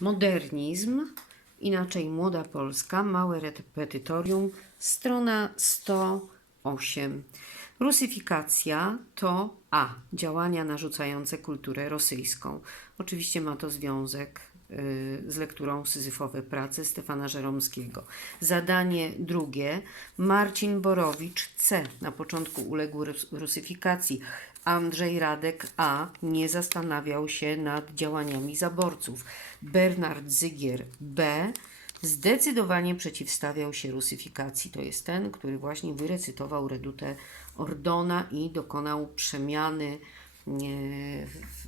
Modernizm, inaczej Młoda Polska, małe repetytorium, strona 108. Rusyfikacja to A. Działania narzucające kulturę rosyjską. Oczywiście ma to związek z lekturą Syzyfowe prace Stefana Żeromskiego. Zadanie drugie. Marcin Borowicz C. Na początku uległ rus- rusyfikacji. Andrzej Radek A. nie zastanawiał się nad działaniami zaborców. Bernard Zygier B. Zdecydowanie przeciwstawiał się rusyfikacji. To jest ten, który właśnie wyrecytował redutę Ordona i dokonał przemiany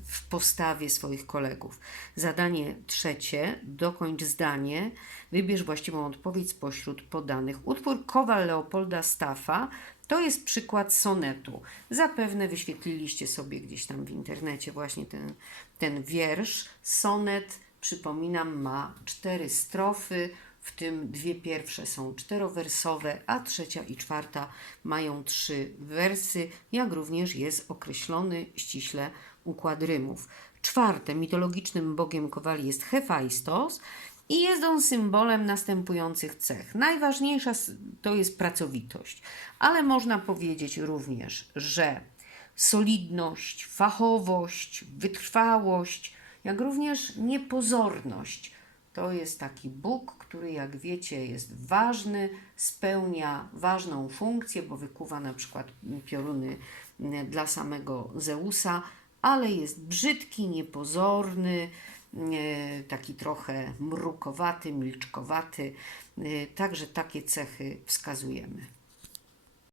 w- postawie swoich kolegów. Zadanie trzecie, dokończ zdanie, wybierz właściwą odpowiedź spośród podanych. Utwór Kowal Leopolda Staffa to jest przykład sonetu. Zapewne wyświetliliście sobie gdzieś tam w internecie właśnie ten, ten wiersz. Sonet, przypominam, ma cztery strofy, w tym dwie pierwsze są czterowersowe, a trzecia i czwarta mają trzy wersy, jak również jest określony ściśle układ rymów. Czwarte, mitologicznym bogiem kowali jest Hefajstos i jest on symbolem następujących cech. Najważniejsza to jest pracowitość, ale można powiedzieć również, że solidność, fachowość, wytrwałość, jak również niepozorność. To jest taki Bóg, który, jak wiecie, jest ważny, spełnia ważną funkcję, bo wykuwa na przykład pioruny mm, dla samego Zeusa, ale jest brzydki, niepozorny, e, taki trochę mrukowaty, milczkowaty. E, Także takie cechy wskazujemy.